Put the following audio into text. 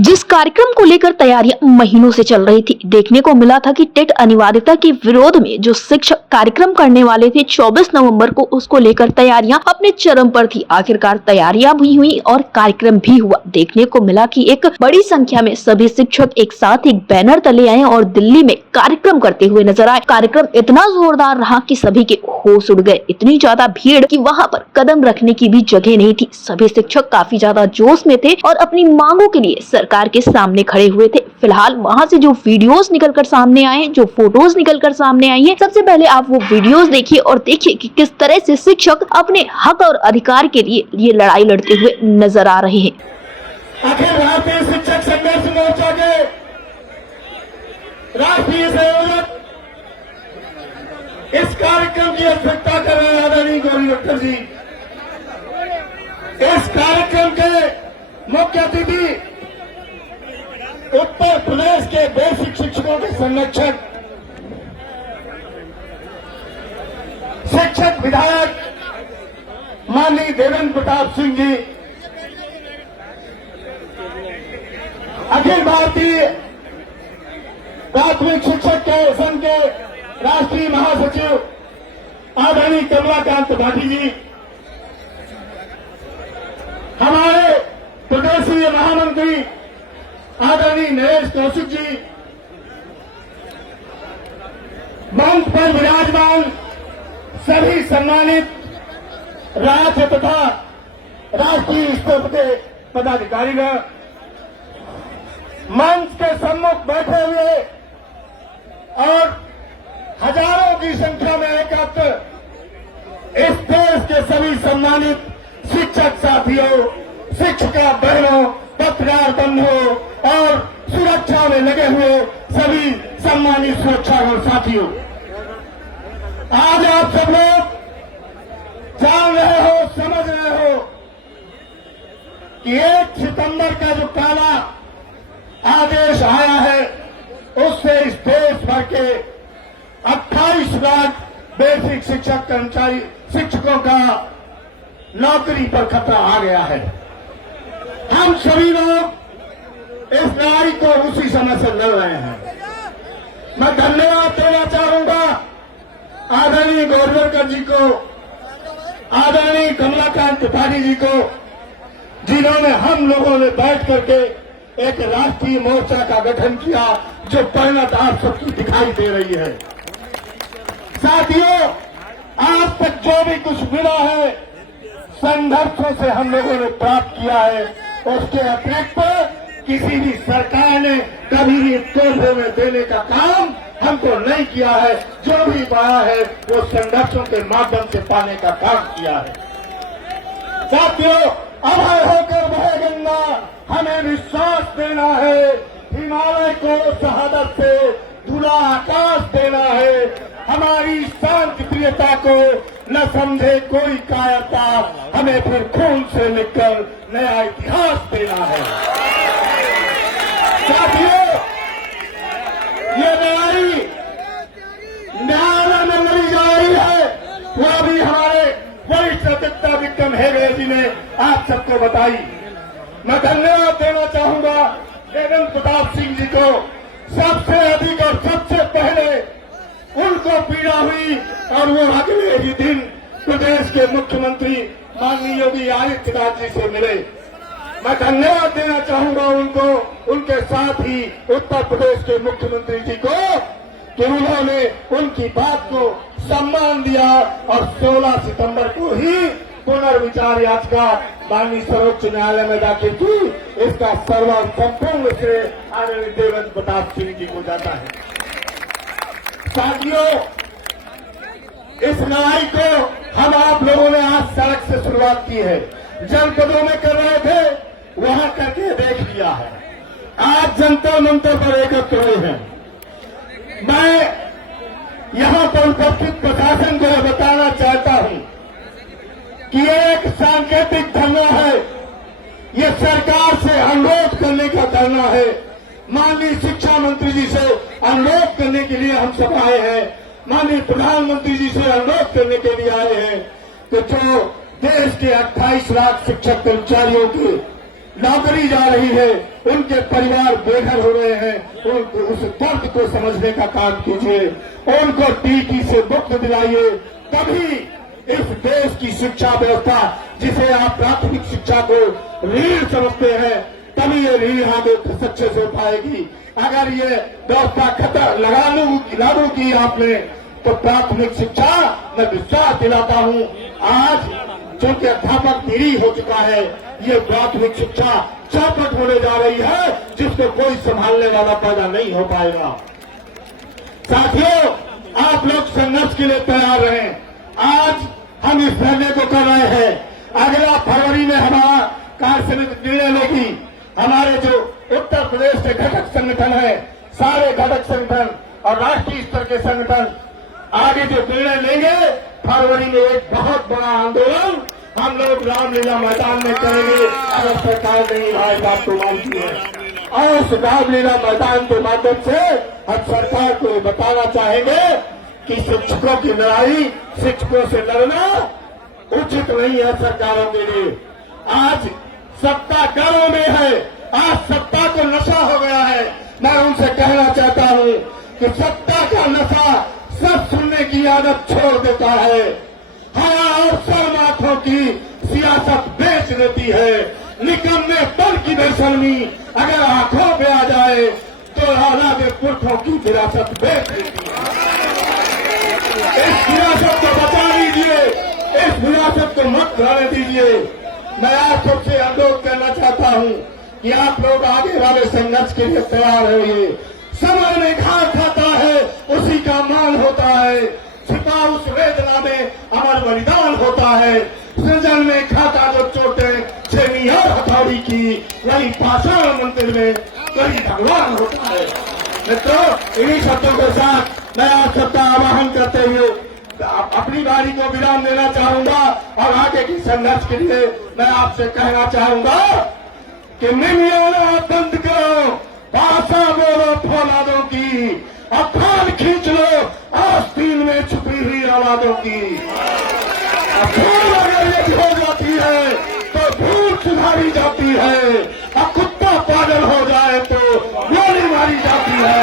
जिस कार्यक्रम को लेकर तैयारियां महीनों से चल रही थी, देखने को मिला था कि टेट अनिवार्यता के विरोध में जो शिक्षक कार्यक्रम करने वाले थे 24 नवंबर को, उसको लेकर तैयारियां अपने चरम पर थी। आखिरकार तैयारियां भी हुई और कार्यक्रम भी हुआ। देखने को मिला कि एक बड़ी संख्या में सभी शिक्षक एक साथ एक बैनर तले आए और दिल्ली में कार्यक्रम करते हुए नजर आए। कार्यक्रम इतना जोरदार रहा कि सभी के होश उड़ गए। इतनी ज्यादा भीड़ कि वहां पर कदम रखने की भी जगह नहीं थी। सभी शिक्षक काफी ज्यादा जोश में थे और अपनी मांगों के लिए सरकार के सामने खड़े हुए थे। फिलहाल वहां से जो वीडियोस निकलकर सामने आए, जो फोटोज निकलकर सामने आई है, सबसे पहले आप वो वीडियोस देखिए और देखिए कि किस तरह से शिक्षक अपने हक और अधिकार के लिए ये लड़ाई लड़ते हुए नजर आ रहे हैं। अखिल भारतीय शिक्षक संघर्ष मोर्चा के राष्ट्रीय संयोजक इस कार्यक्रम की अध्यक्षता कर रहे हैं आदरणीय गौरी डॉक्टर जी। इस कार्यक्रम के मुख्य अतिथि उत्तर प्रदेश के बेसिक शिक्षकों के संरक्षक, शिक्षक विधायक माननीय देवेंद्र प्रताप सिंह जी, अखिल भारतीय प्राथमिक शिक्षक के संघ के राष्ट्रीय महासचिव आदरणीय कमलाकांत त्रिपाठी जी, हमारे प्रदेशीय महामंत्री आदरणीय नरेश कौशिक जी, मंच पर विराजमान सभी सम्मानित राज्य तथा राष्ट्रीय स्तर के पदाधिकारीगण, मंच के सम्मुख बैठे हुए और हजारों की संख्या में एकत्र इस देश के सभी सम्मानित शिक्षक साथियों, शिक्षिका बहनों, पत्रकार बंधुओं और सुरक्षा में लगे हुए सभी सम्मानित सुरक्षागण साथियों, आज आप सब लोग जान रहे हो, समझ रहे हो कि 1 सितंबर का जो काला आदेश आया है, उससे इस देश भर के 28 लाख बेसिक शिक्षक कर्मचारी शिक्षकों का नौकरी पर खतरा आ गया है। हम सभी लोग इस लड़ाई को उसी समय से लड़ रहे हैं। मैं धन्यवाद देना चाहूंगा आदरणीय गौरवरकर जी को, आदरणीय कमलाकांत त्रिपाठी जी को, जिन्होंने हम लोगों ने बैठ करके एक राष्ट्रीय मोर्चा का गठन किया, जो परिणत आप सबकी दिखाई दे रही है। साथियों, आज तक जो भी कुछ मिला है संघर्षों से हम लोगों ने प्राप्त किया है, उसके अतिरिक्त किसी भी सरकार ने कभी भी तोहफे में देने का काम हमको नहीं किया है। जो भी पाया है वो संघर्षों के माध्यम से पाने का काम किया है। साथियों, अभय होकर बहे गंगा, हमें विश्वास देना है, हिमालय को शहादत से धुला आकाश देना है, हमारी शांति प्रियता को न समझे कोई कायरता, हमें फिर खून से निकल नया इतिहास देना है। साथियों, ये लड़ाई न्यायालय में लड़ी जा रही है, वो अभी हमारे वरिष्ठ अधिवक्ता विक्रम हेगड़े जी ने आप सबको बताई। मैं धन्यवाद देना चाहूंगा देवेंद्र प्रताप सिंह जी को। सबसे अधिक और सबसे पहले उनको पीड़ा हुई और वो अगले ही दिन प्रदेश के मुख्यमंत्री माननीय योगी आदित्यनाथ जी से मिले। मैं धन्यवाद देना चाहूंगा उनको, उनके साथ ही उत्तर प्रदेश के मुख्यमंत्री जी को, कि उन्होंने उनकी बात को सम्मान दिया और 16 सितंबर को ही पुनर्विचार याचिका माननीय सर्वोच्च न्यायालय में दाखिल की। इसका सर्व संपूर्ण से आदरणीय देवेंद्र प्रताप सिंह जी को जाता है। साथियों, इस लड़ाई को हम आप लोगों ने आज सड़क से शुरुआत की है, जनपदों में कर रहे थे, वहां करके देख लिया है, आज जंतर मंतर पर एकत्र हुए हैं। मैं यहां पर उपस्थित प्रशासन को बताना चाहता हूं कि ये एक सांकेतिक धरना है, ये सरकार से अनुरोध करने का धरना है। माननीय शिक्षा मंत्री जी से अनुरोध करने के लिए हम सब आए हैं, माननीय प्रधानमंत्री जी से अनुरोध करने के लिए आए हैं कि जो देश के 28 लाख शिक्षक कर्मचारियों की नौकरी जा रही है, उनके परिवार बेघर हो रहे हैं, उनको उस दर्द को समझने का काम कीजिए, उनको टीटी से मुक्त दिलाइए। तभी इस देश की शिक्षा व्यवस्था, जिसे आप प्राथमिक शिक्षा को रीढ़ समझते हैं, तभी ये रीढ़ आगे सक्सेस हो पाएगी। अगर ये व्यवस्था लागू की आपने, तो प्राथमिक शिक्षा मैं विश्वास दिलाता हूं, आज चूंकि अध्यापक निरी हो चुका है, ये प्राथमिक शिक्षा चौपट होने जा रही है, जिसको कोई संभालने वाला पैदा नहीं हो पाएगा। साथियों, आप लोग संघर्ष के लिए तैयार रहें। आज हम इस धरने को कर रहे हैं, अगला फरवरी में हमारा कार्य समिति निर्णय लेगी। हमारे जो उत्तर प्रदेश के घटक संगठन है, सारे घटक संगठन और राष्ट्रीय स्तर के संगठन आगे जो निर्णय लेंगे, फरवरी में एक बहुत बड़ा आंदोलन हम लोग रामलीला मैदान में करेंगे, अगर सरकार नहीं भाई बात को मानती है। और उस रामलीला मैदान के माध्यम से हम सरकार को ये बताना चाहेंगे कि शिक्षकों की लड़ाई, शिक्षकों से लड़ना उचित नहीं है सरकारों के लिए। आज सत्ता घरों में है, आज सत्ता को नशा हो गया है। मैं उनसे कहना चाहता हूं कि सत्ता का नशा सब सुनने की आदत छोड़ देता है। हया और शर्म आंखों की सियासत बेच देती है। निकम्मे पल की बेशर्मी अगर आंखों पे आ जाए, तो औलाद पुरखों की विरासत बेच देती है। इस विरासत को बचा लीजिए, इस विरासत को मत जाने दीजिए। मैं आप सबसे अनुरोध करना चाहता हूं कि आप लोग आगे वाले संघर्ष के लिए तैयार रहिए। समय में घात खाता है, उसी का मान होता है। छिपा उस वेदना में अमर बलिदान होता है। सृजन में खाता जो चोटें छेनी और हथौड़ी की, वही पाषाण मंदिर में वही भगवान होता है। मित्रों, इन्हीं शब्दों के साथ मैं आप सबका आह्वान करते हुए अपनी बारी को विराम देना चाहूंगा और आगे की संघर्ष के लिए मैं आपसे कहना चाहूंगा कि मिमियाना बंद करो, भाषा बोलो फौलादों की, अखान खींच लो आस्तीन में छुपी हुई औलादों की। अखान अगर ये हो जाती है तो भूल सुधारी जाती है, और कुत्ता पागल हो जाए तो गोली मारी जाती है।